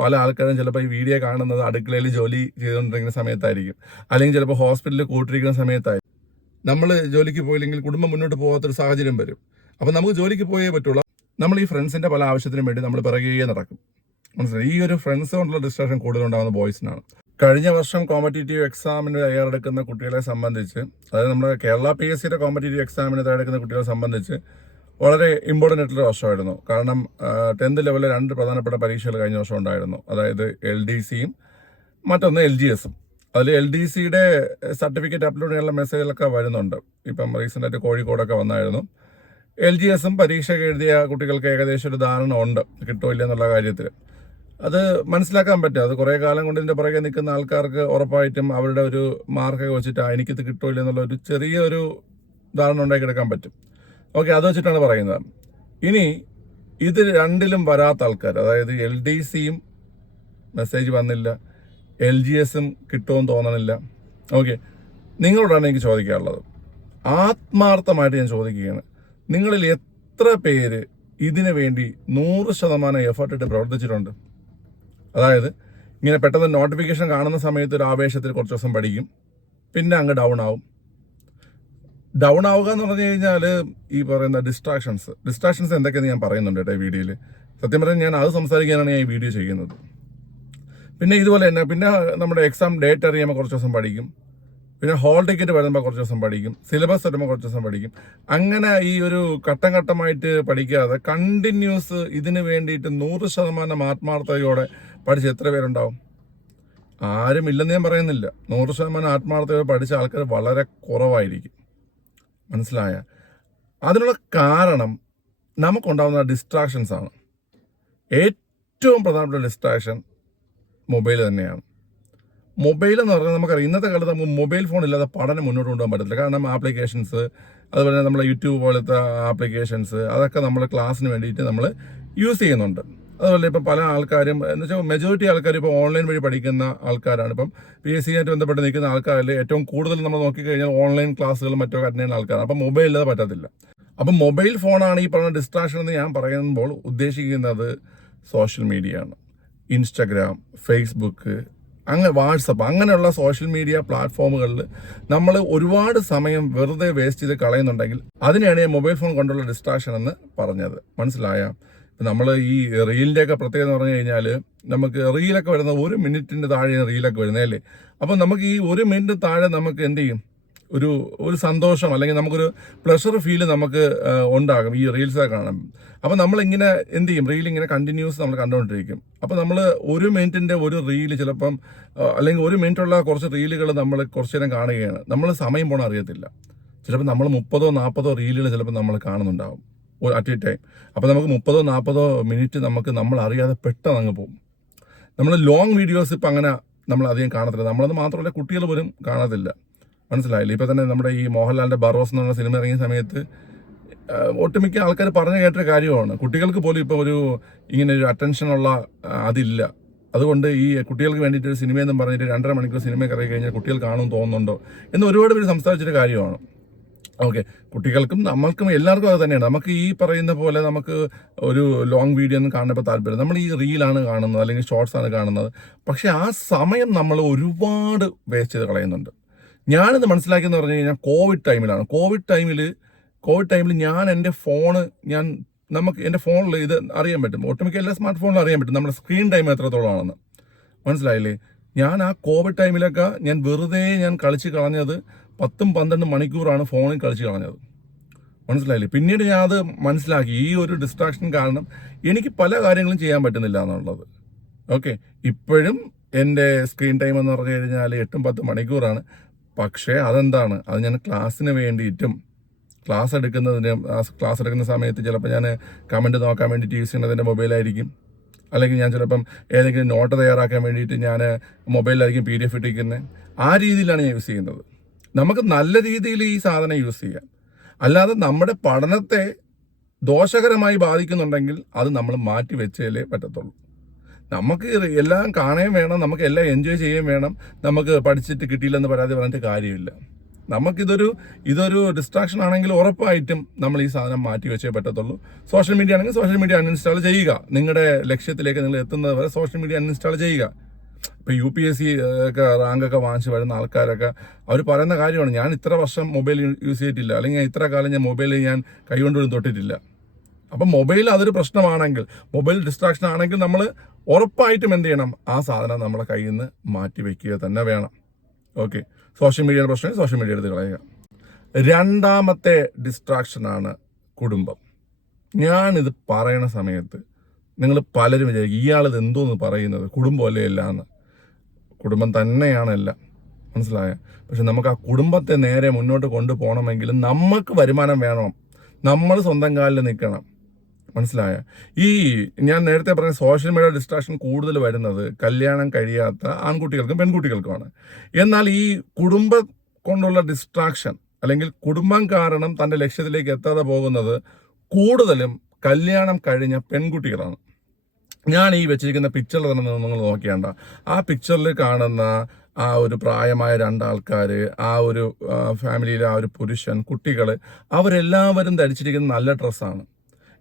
പല ആൾക്കാരും ചിലപ്പോൾ ഈ വീഡിയോ കാണുന്നത് അടുക്കളയിൽ ജോലി ചെയ്തുകൊണ്ടിരിക്കുന്ന സമയത്തായിരിക്കും, അല്ലെങ്കിൽ ചിലപ്പോൾ ഹോസ്പിറ്റലിൽ കൂട്ടിരിക്കുന്ന സമയത്തായിരിക്കും. നമ്മൾ ജോലിക്ക് പോയില്ലെങ്കിൽ കുടുംബം മുന്നോട്ട് പോകാത്തൊരു സാഹചര്യം വരും. അപ്പോൾ നമുക്ക് ജോലിക്ക് പോയേ പറ്റുള്ളൂ. നമ്മൾ ഈ ഫ്രണ്ട്സിൻ്റെ പല ആവശ്യത്തിനും വേണ്ടി നമ്മൾ പിറകെ നടക്കും. മനസ്സിലായി? ഈ ഒരു ഫ്രണ്ട്സ് കൊണ്ടുള്ള ഡിസ്ട്രാക്ഷൻ കൂടുതലുണ്ടാകുന്ന ബോയ്സിനാണ്. കഴിഞ്ഞ വർഷം കോമ്പറ്റേറ്റീവ് എക്സാമിന് തയ്യാറെടുക്കുന്ന കുട്ടികളെ സംബന്ധിച്ച്, അതായത് നമ്മുടെ കേരള PSCയുടെ കോമ്പറ്റേറ്റീവ് എക്സാമിന് തയ്യാറെടുക്കുന്ന കുട്ടികളെ സംബന്ധിച്ച് വളരെ ഇമ്പോർട്ടൻ്റ് ആയിട്ടുള്ള വർഷമായിരുന്നു. കാരണം 10th ലെവലിൽ 2 പ്രധാനപ്പെട്ട പരീക്ഷകൾ കഴിഞ്ഞ വർഷം ഉണ്ടായിരുന്നു. അതായത് LDCയും മറ്റൊന്ന് LGSും. അതിൽ LDCയുടെ സർട്ടിഫിക്കറ്റ് അപ്ലോഡ് ചെയ്യാനുള്ള മെസ്സേജുകളൊക്കെ വരുന്നുണ്ട്. ഇപ്പം റീസെൻ്റായിട്ട് കോഴിക്കോടൊക്കെ വന്നായിരുന്നു. LGSും പരീക്ഷ എഴുതിയ കുട്ടികൾക്ക് ഏകദേശം ഒരു ധാരണ ഉണ്ട്, കിട്ടുമോ ഇല്ല എന്നുള്ള കാര്യത്തിൽ. അത് മനസ്സിലാക്കാൻ പറ്റും. അത് കുറേ കാലം കൊണ്ട് ഇതിൻ്റെ പുറകെ നിൽക്കുന്ന ആൾക്കാർക്ക് ഉറപ്പായിട്ടും അവരുടെ ഒരു മാർക്കൊക്കെ വെച്ചിട്ട് എനിക്കിത് കിട്ടുമോ ഇല്ല എന്നുള്ള ഒരു ചെറിയൊരു ധാരണ ഉണ്ടാക്കിയെടുക്കാൻ പറ്റും. ഓക്കെ, അത് വെച്ചിട്ടാണ് പറയുന്നത്. ഇനി ഇത് രണ്ടിലും വരാത്ത ആൾക്കാർ, അതായത് LDCയും മെസ്സേജ് വന്നില്ല, LGSും കിട്ടുമെന്ന് തോന്നണില്ല. ഓക്കെ, നിങ്ങളോടാണ് എനിക്ക് ചോദിക്കാനുള്ളത്. ആത്മാർത്ഥമായിട്ട് ഞാൻ ചോദിക്കുകയാണ്, നിങ്ങളിൽ എത്ര പേര് ഇതിനു വേണ്ടി 100% എഫർട്ട് ഇട്ട് പ്രവർത്തിച്ചിട്ടുണ്ട്? അതായത് ഇങ്ങനെ പെട്ടെന്ന് നോട്ടിഫിക്കേഷൻ കാണുന്ന സമയത്ത് ഒരു ആവേശത്തിൽ കുറച്ച് ദിവസം പഠിക്കും, പിന്നെ അങ്ങ് ഡൗൺ ആവും. ഡൗൺ ആവുക എന്ന് പറഞ്ഞു കഴിഞ്ഞാൽ ഈ പറയുന്ന ഡിസ്ട്രാക്ഷൻസ് എന്തൊക്കെയെന്ന് ഞാൻ പറയുന്നുണ്ട് കേട്ടോ ഈ വീഡിയോയിൽ. സത്യം പറഞ്ഞാൽ ഞാൻ അത് സംസാരിക്കാനാണ് ഞാൻ ഈ വീഡിയോ ചെയ്യുന്നത്. പിന്നെ ഇതുപോലെ തന്നെ പിന്നെ നമ്മുടെ എക്സാം ഡേറ്റ് അറിയുമ്പോൾ കുറച്ച് ദിവസം പഠിക്കും, പിന്നെ ഹോൾ ടിക്കറ്റ് വരുമ്പോൾ കുറച്ച് ദിവസം പഠിക്കും, സിലബസ് വരുമ്പോൾ കുറച്ച് ദിവസം പഠിക്കും. അങ്ങനെ ഈ ഒരു ഘട്ടം ഘട്ടമായിട്ട് പഠിക്കാതെ കണ്ടിന്യൂസ് ഇതിന് വേണ്ടിയിട്ട് 100% ആത്മാർത്ഥതയോടെ പഠിച്ച് എത്ര പേരുണ്ടാവും? ആരും ഇല്ലെന്ന് ഞാൻ പറയുന്നില്ല. 100% ആത്മാർത്ഥതയോടെ പഠിച്ച ആൾക്കാർ വളരെ കുറവായിരിക്കും. മനസ്സിലായ? അതിനുള്ള കാരണം നമുക്കുണ്ടാകുന്ന ഡിസ്ട്രാക്ഷൻസ് ആണ്. ഏറ്റവും പ്രധാനപ്പെട്ട ഡിസ്ട്രാക്ഷൻ മൊബൈൽ തന്നെയാണ്. മൊബൈൽ എന്ന് പറഞ്ഞാൽ നമുക്കറിയാം, ഇന്നത്തെ കാലത്ത് നമുക്ക് മൊബൈൽ ഫോൺ ഇല്ലാതെ പഠനം മുന്നോട്ട് കൊണ്ടുപോകാൻ പറ്റത്തില്ല. കാരണം ആപ്ലിക്കേഷൻസ്, അതുപോലെ നമ്മളെ യൂട്യൂബ് പോലത്തെ ആപ്ലിക്കേഷൻസ്, അതൊക്കെ നമ്മൾ ക്ലാസ്സിന് വേണ്ടിയിട്ട് നമ്മൾ യൂസ് ചെയ്യുന്നുണ്ട്. അതുപോലെ ഇപ്പം പല ആൾക്കാരും എന്ന് വെച്ചാൽ മെജോറിറ്റി ആൾക്കാർ ഇപ്പോൾ ഓൺലൈൻ വഴി പഠിക്കുന്ന ആൾക്കാരാണ്. ഇപ്പം PSCയായിട്ട് ബന്ധപ്പെട്ട് നിൽക്കുന്ന ആൾക്കാരിൽ ഏറ്റവും കൂടുതൽ നമ്മൾ നോക്കിക്കഴിഞ്ഞാൽ ഓൺലൈൻ ക്ലാസ്സുകളും മറ്റോ അറ്റൻഡ് ചെയ്യുന്ന ആൾക്കാരാണ്. അപ്പം മൊബൈൽ ഇല്ലാതെ പറ്റത്തില്ല. അപ്പം മൊബൈൽ ഫോണാണ് ഈ പറഞ്ഞ ഡിസ്ട്രാക്ഷൻ എന്ന് ഞാൻ പറയുമ്പോൾ ഉദ്ദേശിക്കുന്നത് സോഷ്യൽ മീഡിയ ആണ്. ഇൻസ്റ്റഗ്രാം, ഫേസ്ബുക്ക്, അങ്ങനെ വാട്സപ്പ്, അങ്ങനെയുള്ള സോഷ്യൽ മീഡിയ പ്ലാറ്റ്ഫോമുകളിൽ നമ്മൾ ഒരുപാട് സമയം വെറുതെ വേസ്റ്റ് ചെയ്ത് കളയുന്നുണ്ടെങ്കിൽ അതിനെയാണ് ഈ മൊബൈൽ ഫോൺ കൊണ്ടുള്ള ഡിസ്ട്രാക്ഷൻ എന്ന് പറഞ്ഞത്. മനസ്സിലായ? നമ്മൾ ഈ റീലിൻ്റെയൊക്കെ പ്രത്യേകത എന്ന് പറഞ്ഞു കഴിഞ്ഞാൽ, നമുക്ക് റീലൊക്കെ വരുന്നത് 1 മിനിറ്റിൻ്റെ താഴെയാണ് റീലൊക്കെ വരുന്നത് അല്ലേ? അപ്പം നമുക്ക് ഈ 1 മിനിറ്റ് താഴെ നമുക്ക് എന്ത് ചെയ്യും, ഒരു സന്തോഷം അല്ലെങ്കിൽ നമുക്കൊരു പ്ലഷർ ഫീല് നമുക്ക് ഉണ്ടാകും ഈ റീൽസൊക്കെ കാണാൻ. അപ്പം നമ്മളിങ്ങനെ എന്ത് ചെയ്യും, റീൽ ഇങ്ങനെ കണ്ടിന്യൂസ് നമ്മൾ കണ്ടുകൊണ്ടിരിക്കും. അപ്പം നമ്മൾ 1 മിനിറ്റിൻ്റെ ഒരു റീല് ചിലപ്പം അല്ലെങ്കിൽ 1 മിനിറ്റുള്ള കുറച്ച് റീലുകൾ നമ്മൾ കുറച്ച് നേരം കാണുകയാണ്. നമ്മൾ സമയം പോകണം അറിയത്തില്ല. ചിലപ്പോൾ നമ്മൾ 30-40 റീലുകൾ ചിലപ്പോൾ നമ്മൾ കാണുന്നുണ്ടാവും അറ്റ് എ ടൈം. അപ്പോൾ നമുക്ക് 30-40 മിനിറ്റ് നമ്മൾ അറിയാതെ പെട്ടെന്ന് അങ്ങ് പോകും. നമ്മൾ ലോങ് വീഡിയോസ് ഇപ്പം അങ്ങനെ നമ്മൾ അധികം കാണത്തില്ല. നമ്മളത് മാത്രമല്ല, കുട്ടികൾ പോലും കാണത്തില്ല. മനസ്സിലായില്ലേ? ഇപ്പോൾ തന്നെ നമ്മുടെ ഈ മോഹൻലാലിൻ്റെ ബറോസ് എന്ന് പറഞ്ഞ സിനിമ ഇറങ്ങിയ സമയത്ത് ഒട്ടുമിക്ക ആൾക്കാർ പറഞ്ഞു കേട്ടൊരു കാര്യമാണ്, കുട്ടികൾക്ക് പോലും ഇപ്പോൾ ഇങ്ങനെ ഒരു അറ്റൻഷനുള്ള അതില്ല. അതുകൊണ്ട് ഈ കുട്ടികൾക്ക് വേണ്ടിയിട്ട് ഒരു സിനിമയെന്നും പറഞ്ഞിട്ട് 2.5 മണിക്കൂർ സിനിമയൊക്കെ ഇറങ്ങി കഴിഞ്ഞാൽ കുട്ടികൾ കാണുമെന്ന് തോന്നുന്നുണ്ടോ എന്ന് ഒരുപാട് പേര് സംസാരിച്ചൊരു കാര്യമാണ്. ഓക്കെ, കുട്ടികൾക്കും നമ്മൾക്കും എല്ലാവർക്കും അത് തന്നെയാണ്. നമുക്ക് ഈ പറയുന്ന പോലെ നമുക്ക് ഒരു ലോങ് വീഡിയോ ഒന്നും കാണുന്നപ്പോൾ താല്പര്യം, നമ്മൾ ഈ റീലാണ് കാണുന്നത് അല്ലെങ്കിൽ ഷോർട്സ് ആണ് കാണുന്നത്. പക്ഷേ ആ സമയം നമ്മൾ ഒരുപാട് വേസ്റ്റ് ചെയ്ത് കളയുന്നുണ്ട്. ഞാനിത് മനസ്സിലാക്കിയെന്ന് പറഞ്ഞു കഴിഞ്ഞാൽ കോവിഡ് ടൈമിലാണ്. കോവിഡ് ടൈമിൽ ഞാൻ എൻ്റെ ഫോണ് നമുക്ക് എൻ്റെ ഫോണിൽ ഇത് അറിയാൻ പറ്റും. ഒട്ടുമിക്ക എല്ലാ സ്മാർട്ട് ഫോണിലും അറിയാൻ പറ്റും നമ്മുടെ സ്ക്രീൻ ടൈം എത്രത്തോളമാണെന്ന്. മനസ്സിലായില്ലേ? ഞാൻ ആ കോവിഡ് ടൈമിലൊക്കെ വെറുതെ കളിച്ച് കളഞ്ഞത് 10-12 മണിക്കൂറാണ് ഫോണിൽ കളിച്ച് കളഞ്ഞത്. മനസ്സിലായില്ലേ? പിന്നീട് ഞാൻ അത് മനസ്സിലാക്കി, ഈ ഒരു ഡിസ്ട്രാക്ഷൻ കാരണം എനിക്ക് പല കാര്യങ്ങളും ചെയ്യാൻ പറ്റുന്നില്ല എന്നുള്ളത്. ഓക്കെ, ഇപ്പോഴും എൻ്റെ സ്ക്രീൻ ടൈം എന്ന് പറഞ്ഞു കഴിഞ്ഞാൽ 8-10 മണിക്കൂറാണ്. പക്ഷേ അതെന്താണ്, അത് ഞാൻ ക്ലാസ്സിന് വേണ്ടിയിട്ടും ക്ലാസ് എടുക്കുന്ന സമയത്ത് ചിലപ്പോൾ ഞാൻ കമൻറ്റ് നോക്കാൻ വേണ്ടിയിട്ട് യൂസ് ചെയ്യുന്നത് എൻ്റെ മൊബൈലായിരിക്കും. അല്ലെങ്കിൽ ഞാൻ ചിലപ്പം ഏതെങ്കിലും നോട്ട് തയ്യാറാക്കാൻ വേണ്ടിയിട്ട് ഞാൻ മൊബൈലിലായിരിക്കും PDF ഇട്ടിരിക്കുന്നത്. ആ രീതിയിലാണ് ഞാൻ യൂസ് ചെയ്യുന്നത്. നമുക്ക് നല്ല രീതിയിൽ ഈ സാധനം യൂസ് ചെയ്യാം. അല്ലാതെ നമ്മുടെ പഠനത്തെ ദോഷകരമായി ബാധിക്കുന്നുണ്ടെങ്കിൽ അത് നമ്മൾ മാറ്റി വെച്ചേ പറ്റത്തുള്ളൂ. നമുക്ക് എല്ലാം കാണുകയും വേണം, നമുക്ക് എല്ലാം എൻജോയ് ചെയ്യുകയും വേണം. നമുക്ക് പഠിച്ചിട്ട് കിട്ടിയില്ലെന്ന് പരാതി പറഞ്ഞിട്ട് കാര്യമില്ല. ഇതൊരു ഡിസ്ട്രാക്ഷൻ ആണെങ്കിൽ ഉറപ്പായിട്ടും നമ്മൾ ഈ സാധനം മാറ്റി വെച്ചേ പറ്റത്തുള്ളൂ. സോഷ്യൽ മീഡിയ ആണെങ്കിൽ സോഷ്യൽ മീഡിയ അൺഇൻസ്റ്റാൾ ചെയ്യുക. നിങ്ങളുടെ ലക്ഷ്യത്തിലേക്ക് നിങ്ങൾ എത്തുന്നത് വരെ സോഷ്യൽ മീഡിയ അൺഇൻസ്റ്റാൾ ചെയ്യുക. ഇപ്പോൾ UPSC ഒക്കെ റാങ്കൊക്കെ വാങ്ങിച്ച് വരുന്ന ആൾക്കാരൊക്കെ അവർ പറയുന്ന കാര്യമാണ്, ഞാൻ ഇത്ര വർഷം മൊബൈൽ യൂസ് ചെയ്തിട്ടില്ല, അല്ലെങ്കിൽ ഇത്ര കാലം ഞാൻ മൊബൈൽ ഞാൻ കൈകൊണ്ടുപോലും തൊട്ടിട്ടില്ല. അപ്പം മൊബൈൽ അതൊരു പ്രശ്നമാണെങ്കിൽ, മൊബൈൽ ഡിസ്ട്രാക്ഷൻ ആണെങ്കിൽ നമ്മൾ ഉറപ്പായിട്ടും എന്ത് ചെയ്യണം, ആ സാധനം നമ്മളെ കയ്യിൽ നിന്ന് മാറ്റി വയ്ക്കുക തന്നെ വേണം. ഓക്കെ, സോഷ്യൽ മീഡിയയുടെ പ്രശ്നം സോഷ്യൽ മീഡിയ എടുത്ത് കളയുക. രണ്ടാമത്തെ ഡിസ്ട്രാക്ഷനാണ് കുടുംബം. ഞാനിത് പറയണ സമയത്ത് നിങ്ങൾ പലരും വിചാരിക്കും ഇയാളിത് എന്തോന്ന് പറയുന്നത്, കുടുംബമല്ലേ എല്ലാം എന്ന്. കുടുംബം തന്നെയാണ് എല്ലാം, മനസ്സിലായ? പക്ഷെ നമുക്ക് ആ കുടുംബത്തെ നേരെ മുന്നോട്ട് കൊണ്ടുപോകണമെങ്കിൽ നമുക്ക് വരുമാനം വേണം, നമ്മൾ സ്വന്തം കാലിൽ നിൽക്കണം, മനസ്സിലായ? ഞാൻ നേരത്തെ പറഞ്ഞ സോഷ്യൽ മീഡിയ ഡിസ്ട്രാക്ഷൻ കൂടുതൽ വരുന്നത് കല്യാണം കഴിയാത്ത ആൺകുട്ടികൾക്കും പെൺകുട്ടികൾക്കുമാണ്. എന്നാൽ ഈ കുടുംബം കൊണ്ടുള്ള ഡിസ്ട്രാക്ഷൻ അല്ലെങ്കിൽ കുടുംബം കാരണം തൻ്റെ ലക്ഷ്യത്തിലേക്ക് എത്താതെ പോകുന്നത് കൂടുതലും കല്യാണം കഴിഞ്ഞ പെൺകുട്ടികളാണ്. ഞാൻ ഈ വെച്ചിരിക്കുന്ന പിക്ചറിൽ തന്നെ നിങ്ങൾ നോക്കിയാണ്ട, ആ പിക്ചറിൽ കാണുന്ന ആ ഒരു പ്രായമായ രണ്ടാൾക്കാർ, ആ ഒരു ഫാമിലിയിലെ ആ ഒരു പുരുഷൻ, കുട്ടികൾ, അവരെല്ലാവരും ധരിച്ചിരിക്കുന്ന നല്ല ഡ്രസ്സാണ്.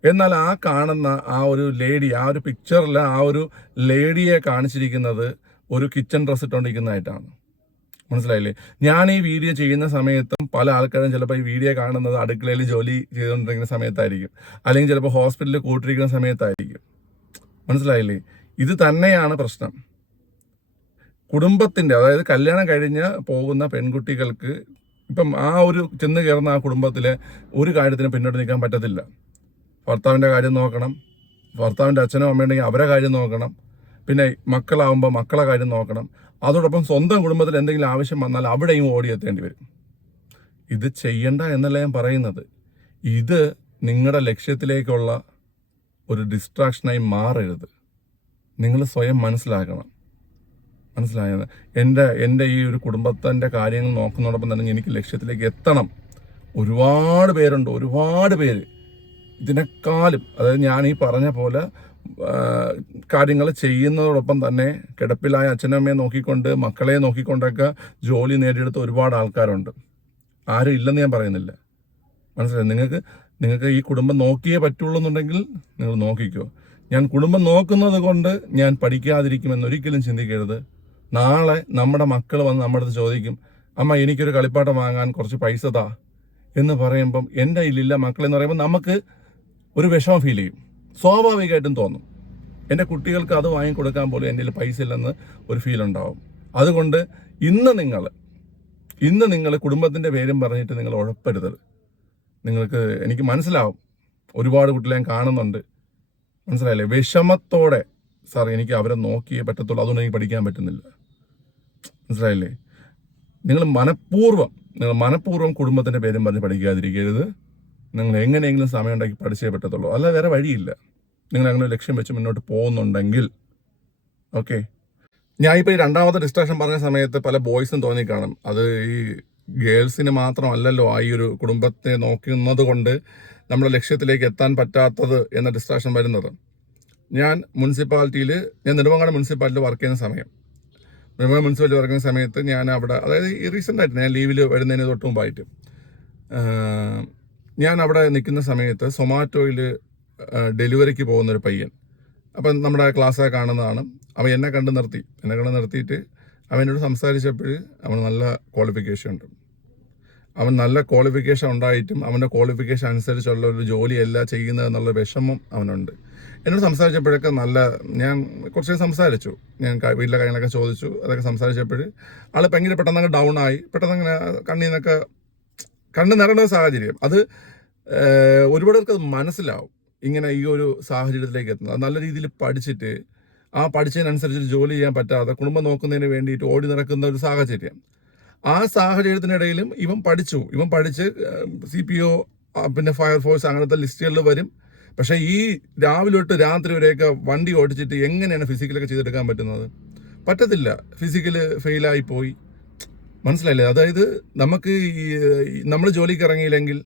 എന്നാൽ ആ കാണുന്ന ആ ഒരു ലേഡി, ആ ഒരു പിക്ചറിൽ ആ ഒരു ലേഡിയെ കാണിച്ചിരിക്കുന്നത് ഒരു കിച്ചൺ ഡ്രസ്സ് ഇട്ടുകൊണ്ടിരിക്കുന്നതായിട്ടാണ്. മനസ്സിലായില്ലേ? ഞാൻ ഈ വീഡിയോ ചെയ്യുന്ന സമയത്തും പല ആൾക്കാരും ചിലപ്പോൾ ഈ വീഡിയോ കാണുന്നത് അടുക്കളയിൽ ജോലി ചെയ്തുകൊണ്ടിരിക്കുന്ന സമയത്തായിരിക്കും, അല്ലെങ്കിൽ ചിലപ്പോൾ ഹോസ്പിറ്റലിൽ കൂട്ടിരിക്കുന്ന സമയത്തായിരിക്കും. മനസ്സിലായില്ലേ? ഇത് തന്നെയാണ് പ്രശ്നം. കുടുംബത്തിൻ്റെ, അതായത് കല്യാണം കഴിഞ്ഞ് പോകുന്ന പെൺകുട്ടികൾക്ക് ഇപ്പം ആ ഒരു ചെന്ന് കയറുന്ന ആ കുടുംബത്തിലെ ഒരു കാര്യത്തിന് പിന്നോട്ട് നിൽക്കാൻ പറ്റത്തില്ല. ഭർത്താവിൻ്റെ കാര്യം നോക്കണം, ഭർത്താവിൻ്റെ അച്ഛനും അമ്മയുണ്ടെങ്കിൽ അവരെ കാര്യം നോക്കണം, പിന്നെ മക്കളാവുമ്പോൾ മക്കളെ കാര്യം നോക്കണം, അതോടൊപ്പം സ്വന്തം കുടുംബത്തിൽ എന്തെങ്കിലും ആവശ്യം വന്നാൽ അവിടെയും ഓടിയെത്തേണ്ടി വരും. ഇത് ചെയ്യണ്ട എന്നല്ല ഞാൻ പറയുന്നത്, ഇത് നിങ്ങളുടെ ലക്ഷ്യത്തിലേക്കുള്ള ഒരു ഡിസ്ട്രാക്ഷനായി മാറരുത്. നിങ്ങൾ സ്വയം മനസ്സിലാക്കണം. മനസ്സിലായത്? എൻ്റെ ഈ ഒരു കുടുംബത്തിൻ്റെ കാര്യങ്ങൾ നോക്കുന്നതോടൊപ്പം തന്നെ എനിക്ക് ലക്ഷ്യത്തിലേക്ക് എത്തണം. ഒരുപാട് പേരുണ്ട്, ഒരുപാട് പേര് ഇതിനേക്കാളും, അതായത് ഞാൻ ഈ പറഞ്ഞ പോലെ കാര്യങ്ങൾ ചെയ്യുന്നതോടൊപ്പം തന്നെ കിടപ്പിലായ അച്ഛനമ്മയെ നോക്കിക്കൊണ്ട് മക്കളെ നോക്കിക്കൊണ്ടൊക്കെ ജോലി നേടിയെടുത്ത ഒരുപാട് ആൾക്കാരുണ്ട്. ആരും ഇല്ലെന്ന് ഞാൻ പറയുന്നില്ല, മനസ്സിലായി? നിങ്ങൾക്ക് ഈ കുടുംബം നോക്കിയേ പറ്റുള്ളൂ എന്നുണ്ടെങ്കിൽ നിങ്ങൾ നോക്കിക്കോ. ഞാൻ കുടുംബം നോക്കുന്നത് കൊണ്ട് ഞാൻ പഠിക്കാതിരിക്കുമെന്നൊരിക്കലും ചിന്തിക്കരുത്. നാളെ നമ്മുടെ മക്കൾ വന്ന് നമ്മുടെ അടുത്ത് ചോദിക്കും, അമ്മ എനിക്കൊരു കളിപ്പാട്ടം വാങ്ങാൻ കുറച്ച് പൈസ താ എന്ന് പറയുമ്പം എൻ്റെ കയ്യിലില്ല മക്കളെന്ന് പറയുമ്പോൾ നമുക്ക് ഒരു വിഷമം ഫീൽ ചെയ്യും, സ്വാഭാവികമായിട്ടും തോന്നും. എൻ്റെ കുട്ടികൾക്ക് അത് വാങ്ങിക്കൊടുക്കാൻ പോലും എൻ്റെ കയ്യിൽ പൈസ ഇല്ലെന്ന് ഒരു ഫീൽ ഉണ്ടാവും. അതുകൊണ്ട് ഇന്ന് നിങ്ങൾ കുടുംബത്തിൻ്റെ പേരും പറഞ്ഞിട്ട് നിങ്ങൾ ഉഴപ്പരുത്. എനിക്ക് മനസ്സിലാവും, ഒരുപാട് കുട്ടികളെ ഞാൻ കാണുന്നുണ്ട്, മനസ്സിലായില്ലേ? വിഷമത്തോടെ സാർ എനിക്ക് അവരെ നോക്കിയേ പറ്റത്തുള്ളൂ, അതുകൊണ്ട് എനിക്ക് പഠിക്കാൻ പറ്റുന്നില്ല, മനസ്സിലായില്ലേ? നിങ്ങൾ മനഃപൂർവ്വം കുടുംബത്തിൻ്റെ പേരും പറഞ്ഞ് പഠിക്കാതിരിക്കരുത്. നിങ്ങൾ എങ്ങനെയെങ്കിലും സമയം ഉണ്ടാക്കി പഠിച്ചേ പറ്റത്തുള്ളൂ, അല്ല വേറെ വഴിയില്ല. നിങ്ങൾ അങ്ങനെ ലക്ഷ്യം വെച്ച് മുന്നോട്ട് പോകുന്നുണ്ടെങ്കിൽ. ഓക്കെ, ഞാനിപ്പോൾ ഈ രണ്ടാമത്തെ ഡിസ്ട്രാക്ഷൻ പറഞ്ഞ സമയത്ത് പല ബോയ്സും തോന്നിക്കാണും, അത് ഈ ഗേൾസിന് മാത്രമല്ലല്ലോ ഈ ഒരു കുടുംബത്തെ നോക്കുന്നത് കൊണ്ട് നമ്മുടെ ലക്ഷ്യത്തിലേക്ക് എത്താൻ പറ്റാത്തത് എന്ന ഡിസ്ട്രാക്ഷൻ വരുന്നത്. ഞാൻ നെടുമങ്ങാട് മുനിസിപ്പാലിറ്റിയിൽ വർക്ക് ചെയ്യുന്ന സമയത്ത് ഞാൻ അവിടെ, അതായത് ഈ റീസെൻ്റായിട്ട് ഞാൻ ലീവിൽ വരുന്നതിന് തൊട്ട് മുമ്പായിട്ട് ഞാൻ അവിടെ നിൽക്കുന്ന സമയത്ത് സൊമാറ്റോയിൽ ഡെലിവറിക്ക് പോകുന്നൊരു പയ്യൻ, അപ്പം നമ്മുടെ ക്ലാസ്സൊക്കെ കാണുന്നതാണ്. അവൻ എന്നെ കണ്ട് നിർത്തിയിട്ട് അവനോട് സംസാരിച്ചപ്പോൾ അവന് നല്ല ക്വാളിഫിക്കേഷൻ ഉണ്ട്. അവൻ നല്ല ക്വാളിഫിക്കേഷൻ ഉണ്ടായിട്ടും അവൻ്റെ ക്വാളിഫിക്കേഷൻ അനുസരിച്ചുള്ള ഒരു ജോലിയല്ല ചെയ്യുന്നത് എന്നുള്ള വിഷമം അവനുണ്ട്. എന്നോട് സംസാരിച്ചപ്പോഴൊക്കെ ഞാൻ കുറച്ച് സംസാരിച്ചു, ഞാൻ വീട്ടിലെ കാര്യങ്ങളൊക്കെ ചോദിച്ചു, അതൊക്കെ സംസാരിച്ചപ്പോൾ ആൾ ഭയങ്കര പെട്ടെന്ന് ഡൗൺ ആയി, പെട്ടെന്ന് അങ്ങനെ കണ്ണ് നിറയുന്ന സാഹചര്യം. അത് ഒരുപാട് പേർക്ക് അത് മനസ്സിലാവും, ഇങ്ങനെ ഈ ഒരു സാഹചര്യത്തിലേക്ക് എത്തുന്നത്. അത് നല്ല രീതിയിൽ പഠിച്ചിട്ട് ആ പഠിച്ചതിനനുസരിച്ച് ജോലി ചെയ്യാൻ പറ്റാതെ കുടുംബം നോക്കുന്നതിന് വേണ്ടിയിട്ട് ഓടി നടക്കുന്ന ഒരു സാഹചര്യം. ആ സാഹചര്യത്തിനിടയിലും ഇവൻ പഠിച്ച് CPO, പിന്നെ ഫയർഫോഴ്സ്, അങ്ങനത്തെ ലിസ്റ്റുകളിൽ വരും. പക്ഷേ ഈ രാവിലെ തൊട്ട് രാത്രി വരെയൊക്കെ വണ്ടി ഓടിച്ചിട്ട് എങ്ങനെയാണ് ഫിസിക്കലൊക്കെ ചെയ്തെടുക്കാൻ പറ്റുന്നത്? പറ്റത്തില്ല, ഫിസിക്കൽ ഫെയിലായിപ്പോയി, മനസ്സിലായില്ലേ? അതായത് നമ്മൾ ജോലിക്ക് ഇറങ്ങിയില്ലെങ്കിൽ,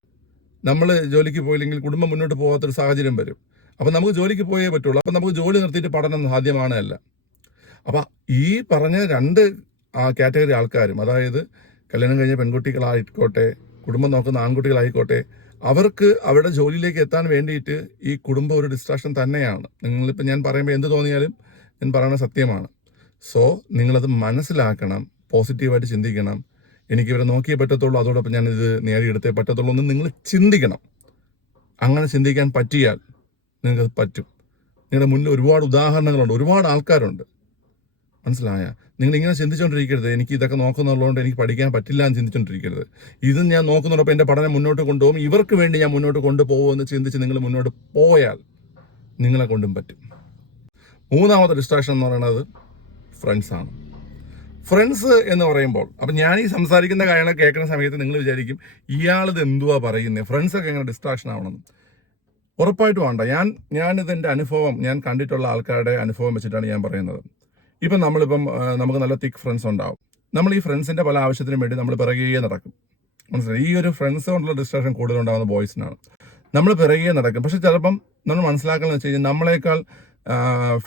നമ്മൾ ജോലിക്ക് പോയില്ലെങ്കിൽ കുടുംബം മുന്നോട്ട് പോകാത്തൊരു സാഹചര്യം വരും. അപ്പം നമുക്ക് ജോലിക്ക് പോയേ പറ്റുള്ളൂ. അപ്പം നമുക്ക് ജോലി നിർത്തിയിട്ട് പഠനം സാധ്യമാണല്ല. അപ്പം ഈ പറഞ്ഞ രണ്ട് കാറ്റഗറി ആൾക്കാരും, അതായത് കല്യാണം കഴിഞ്ഞ പെൺകുട്ടികളായിക്കോട്ടെ, കുടുംബം നോക്കുന്ന ആൺകുട്ടികളായിക്കോട്ടെ, അവർക്ക് അവരുടെ ജോലിയിലേക്ക് എത്താൻ വേണ്ടിയിട്ട് ഈ കുടുംബം ഒരു ഡിസ്ട്രാക്ഷൻ തന്നെയാണ്. നിങ്ങളിപ്പോൾ ഞാൻ പറയുമ്പോൾ എന്ത് തോന്നിയാലും ഞാൻ പറയുന്നത് സത്യമാണ്. സോ നിങ്ങളത് മനസ്സിലാക്കണം, പോസിറ്റീവായിട്ട് ചിന്തിക്കണം. എനിക്കിവരെ നോക്കിയേ പറ്റത്തുള്ളൂ, അതോടൊപ്പം ഞാനിത് നേടിയെടുത്തേ പറ്റത്തുള്ളൂ എന്ന് നിങ്ങൾ ചിന്തിക്കണം. അങ്ങനെ ചിന്തിക്കാൻ പറ്റിയാൽ നിങ്ങൾക്കത് പറ്റും. നിങ്ങളുടെ മുന്നിൽ ഒരുപാട് ഉദാഹരണങ്ങളുണ്ട്, ഒരുപാട് ആൾക്കാരുണ്ട്. മനസ്സിലായ? നിങ്ങൾ ഇങ്ങനെ ചിന്തിച്ചുകൊണ്ടിരിക്കരുത്, എനിക്ക് ഇതൊക്കെ നോക്കുന്നുള്ളതുകൊണ്ട് എനിക്ക് പഠിക്കാൻ പറ്റില്ല എന്ന് ചിന്തിച്ചുകൊണ്ടിരിക്കരുത്. ഇത് ഞാൻ നോക്കുന്നുള്ളപ്പോൾ എൻ്റെ പഠനം മുന്നോട്ട് കൊണ്ടുപോകും, ഇവർക്ക് വേണ്ടി ഞാൻ മുന്നോട്ട് കൊണ്ടുപോകുമെന്ന് ചിന്തിച്ച് നിങ്ങൾ മുന്നോട്ട് പോയാൽ നിങ്ങളെ കൊണ്ടും പറ്റും. മൂന്നാമത്തെ ഡിസ്ട്രാക്ഷൻ എന്ന് പറയുന്നത് ഫ്രണ്ട്സാണ്. ഫ്രണ്ട്സ് എന്ന് പറയുമ്പോൾ അപ്പം ഞാൻ ഈ സംസാരിക്കുന്ന കാര്യങ്ങൾ കേൾക്കുന്ന സമയത്ത് നിങ്ങൾ വിചാരിക്കും ഇയാളിത് എന്തുവാ പറയുന്നത്, ഫ്രണ്ട്സൊക്കെ എങ്ങനെ ഡിസ്ട്രാക്ഷൻ ആവണമെന്ന്. ഉറപ്പായിട്ടും വേണ്ട. ഞാനിത് എൻ്റെ അനുഭവം, ഞാൻ കണ്ടിട്ടുള്ള ആൾക്കാരുടെ അനുഭവം വെച്ചിട്ടാണ് ഞാൻ പറയുന്നത്. ഇപ്പം നമുക്ക് നല്ല തിക്ക് ഫ്രണ്ട്സ് ഉണ്ടാവും. നമ്മൾ ഈ ഫ്രണ്ട്സിൻ്റെ പല ആവശ്യത്തിനും വേണ്ടി നമ്മൾ പിറകെ നടക്കും. മനസ്സിലായി? ഈ ഒരു ഫ്രണ്ട്സ് കൊണ്ടുള്ള ഡിസ്ട്രാക്ഷൻ കൂടുതലുണ്ടാകുന്ന ബോയ്സിനാണ്. നമ്മൾ പിറകെ നടക്കും. പക്ഷെ ചിലപ്പം നമ്മൾ മനസ്സിലാക്കണമെന്ന് വെച്ച് കഴിഞ്ഞാൽ നമ്മളെക്കാൾ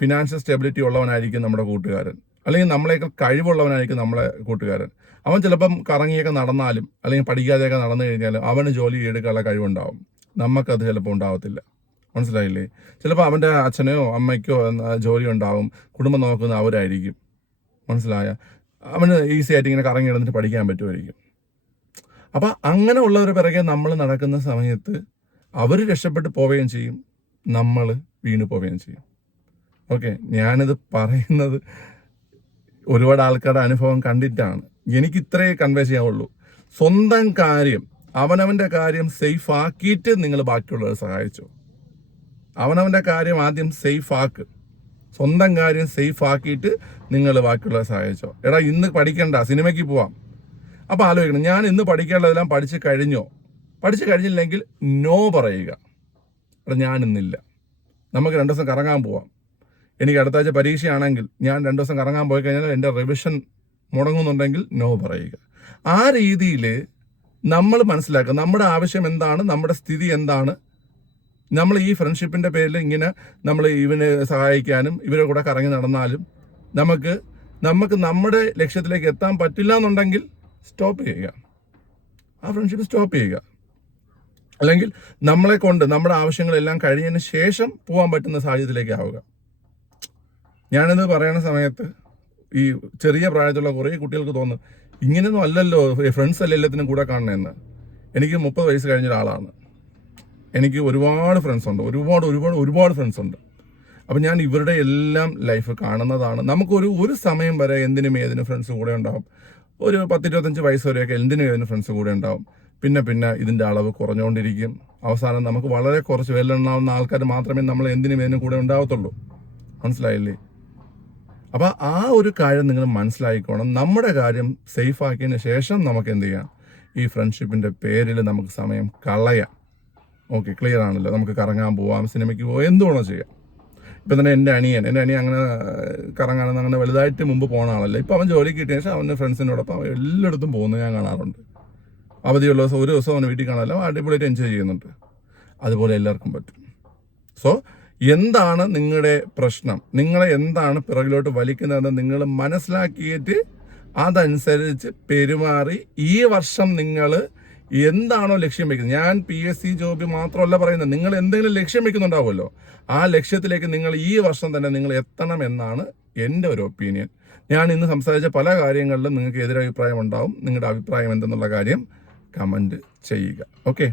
ഫിനാൻഷ്യൽ സ്റ്റെബിലിറ്റി ഉള്ളവനായിരിക്കും നമ്മുടെ കൂട്ടുകാരൻ, അല്ലെങ്കിൽ നമ്മളെക്കാൾ കഴിവുള്ളവനായിരിക്കും നമ്മളെ കൂട്ടുകാരൻ. അവൻ ചിലപ്പം കറങ്ങിയൊക്കെ നടന്നാലും അല്ലെങ്കിൽ പഠിക്കാതെയൊക്കെ നടന്നു കഴിഞ്ഞാലും അവന് ജോലി എടുക്കാനുള്ള കഴിവുണ്ടാവും, നമുക്കത് ചിലപ്പോൾ ഉണ്ടാവത്തില്ല. മനസ്സിലായില്ലേ? ചിലപ്പോൾ അവൻ്റെ അച്ഛനോ അമ്മയ്ക്കോ ജോലി ഉണ്ടാവും, കുടുംബം നോക്കുന്ന അവരായിരിക്കും. മനസ്സിലായ? അവന് ഈസി ആയിട്ട് ഇങ്ങനെ കറങ്ങി ഇടന്നിട്ട് പഠിക്കാൻ പറ്റുമായിരിക്കും. അപ്പം അങ്ങനെ ഉള്ളവർ പിറകെ നമ്മൾ നടക്കുന്ന സമയത്ത് അവർ രക്ഷപ്പെട്ട് പോവുകയും ചെയ്യും, നമ്മൾ വീണ് പോവുകയും ചെയ്യും. ഓക്കെ, ഞാനിത് പറയുന്നത് ഒരുപാട് ആൾക്കാരുടെ അനുഭവം കണ്ടിട്ടാണ്. എനിക്ക് ഇത്രേ കൺവേ ചെയ്യാവുള്ളൂ. സ്വന്തം കാര്യം, അവനവൻ്റെ കാര്യം സേഫ് ആക്കിയിട്ട് നിങ്ങൾ ബാക്കിയുള്ളവരെ സഹായിച്ചോ. അവനവൻ്റെ കാര്യം ആദ്യം സേഫ് ആക്ക്. സ്വന്തം കാര്യം സേഫ് ആക്കിയിട്ട് നിങ്ങൾ ബാക്കിയുള്ളവരെ സഹായിച്ചോ. എടാ ഇന്ന് പഠിക്കണ്ട, സിനിമയ്ക്ക് പോവാം. അപ്പോൾ ആലോചിക്കണം, ഞാൻ ഇന്ന് പഠിക്കേണ്ടതെല്ലാം പഠിച്ചു കഴിഞ്ഞോ? പഠിച്ചു കഴിഞ്ഞില്ലെങ്കിൽ നോ പറയുക. എടാ ഞാനിന്നില്ല, നമുക്ക് 2 ദിവസം കറങ്ങാൻ പോവാം. എനിക്ക് അടുത്ത ആഴ്ച പരീക്ഷയാണെങ്കിൽ ഞാൻ 2 ദിവസം കറങ്ങാൻ പോയി കഴിഞ്ഞാൽ എൻ്റെ റിവിഷൻ മുടങ്ങുന്നുണ്ടെങ്കിൽ നോ പറയുക. ആ രീതിയിൽ നമ്മൾ മനസ്സിലാക്കുക നമ്മുടെ ആവശ്യം എന്താണ്, നമ്മുടെ സ്ഥിതി എന്താണ്. നമ്മൾ ഈ ഫ്രണ്ട്ഷിപ്പിൻ്റെ പേരിൽ ഇങ്ങനെ നമ്മൾ ഇവനെ സഹായിക്കാനും ഇവരെ കൂടെ കറങ്ങി നടന്നാലും നമുക്ക് നമ്മുടെ ലക്ഷ്യത്തിലേക്ക് എത്താൻ പറ്റില്ല എന്നുണ്ടെങ്കിൽ സ്റ്റോപ്പ് ചെയ്യുക, ആ ഫ്രണ്ട്ഷിപ്പ് സ്റ്റോപ്പ് ചെയ്യുക. അല്ലെങ്കിൽ നമ്മളെ കൊണ്ട് നമ്മുടെ ആവശ്യങ്ങളെല്ലാം കഴിഞ്ഞതിന് ശേഷം പോകാൻ പറ്റുന്ന സാഹചര്യത്തിലേക്ക് ആവുക. ഞാനിത് പറയുന്ന സമയത്ത് ഈ ചെറിയ പ്രായത്തിലുള്ള കുറേ കുട്ടികൾക്ക് തോന്നും ഇങ്ങനെയൊന്നും അല്ലല്ലോ, ഫ്രണ്ട്സ് അല്ല എല്ലാത്തിനും കൂടെ കാണണമെന്ന്. എനിക്ക് 30 വയസ്സ് കഴിഞ്ഞ ഒരാളാണ്. എനിക്ക് ഒരുപാട് ഫ്രണ്ട്സ് ഉണ്ട്, ഒരുപാട് ഫ്രണ്ട്സ് ഉണ്ട്. അപ്പം ഞാൻ ഇവരുടെ എല്ലാം ലൈഫ് കാണുന്നതാണ്. നമുക്കൊരു സമയം വരെ എന്തിനും ഏതിനും ഫ്രണ്ട്സ് കൂടെ ഉണ്ടാവും. ഒരു 10-25 വയസ്സ് വരെയൊക്കെ എന്തിനും ഏതിനും ഫ്രണ്ട്സ് കൂടെ ഉണ്ടാവും. പിന്നെ ഇതിൻ്റെ അളവ് കുറഞ്ഞുകൊണ്ടിരിക്കും. അവസാനം നമുക്ക് വളരെ കുറച്ച് വിരലെണ്ണാവുന്ന ആൾക്കാർ മാത്രമേ നമ്മൾ എന്തിനും ഏതിനും കൂടെ ഉണ്ടാവത്തുള്ളൂ. മനസ്സിലായില്ലേ? അപ്പോൾ ആ ഒരു കാര്യം നിങ്ങൾ മനസ്സിലാക്കിക്കോണം. നമ്മുടെ കാര്യം സേഫ് ആക്കിയതിന് ശേഷം നമുക്ക് എന്ത് ചെയ്യാം, ഈ ഫ്രണ്ട്ഷിപ്പിൻ്റെ പേരിൽ നമുക്ക് സമയം കളയാം. ഓക്കെ, ക്ലിയർ ആണല്ലോ? നമുക്ക് കറങ്ങാൻ പോവാം, സിനിമയ്ക്ക് പോവാം, എന്തുവേണോ ചെയ്യാം. ഇപ്പം തന്നെ എൻ്റെ അനിയൻ അങ്ങനെ കറങ്ങാനൊന്നും അങ്ങനെ വലുതായിട്ട് മുമ്പ് പോണ ആളല്ല. ഇപ്പം അവൻ ജോലി കിട്ടിയ ശേഷം അവൻ്റെ ഫ്രണ്ട്സിനോടൊപ്പം അവൻ എല്ലായിടത്തും പോകുന്നത് ഞാൻ കാണാറുണ്ട്. അവധിയുള്ള ദിവസം ഒരു ദിവസം അവന് വീട്ടിൽ കാണാമല്ലോ, അടിപൊളിയായിട്ട് എൻജോയ് ചെയ്യുന്നുണ്ട്. അതുപോലെ എല്ലാവർക്കും പറ്റും. സോ എന്താണ് നിങ്ങളുടെ പ്രശ്നം, നിങ്ങളെ എന്താണ് പിറകിലോട്ട് വലിക്കുന്നതെന്ന് നിങ്ങൾ മനസ്സിലാക്കിയിട്ട് അതനുസരിച്ച് പെരുമാറി ഈ വർഷം നിങ്ങൾ എന്താണോ ലക്ഷ്യം വെക്കുന്നത്, ഞാൻ PSC ജോബ് മാത്രമല്ല പറയുന്നത്, നിങ്ങൾ എന്തെങ്കിലും ലക്ഷ്യം വെക്കുന്നുണ്ടാവുമല്ലോ, ആ ലക്ഷ്യത്തിലേക്ക് നിങ്ങൾ ഈ വർഷം തന്നെ നിങ്ങൾ എത്തണം എന്നാണ് എൻ്റെ ഒരു ഒപ്പീനിയൻ. ഞാൻ ഇന്ന് സംസാരിച്ച പല കാര്യങ്ങളിലും നിങ്ങൾക്ക് എതിരഭിപ്രായം ഉണ്ടാവും. നിങ്ങളുടെ അഭിപ്രായം എന്തെന്നുള്ള കാര്യം കമൻറ്റ് ചെയ്യുക. ഓക്കെ.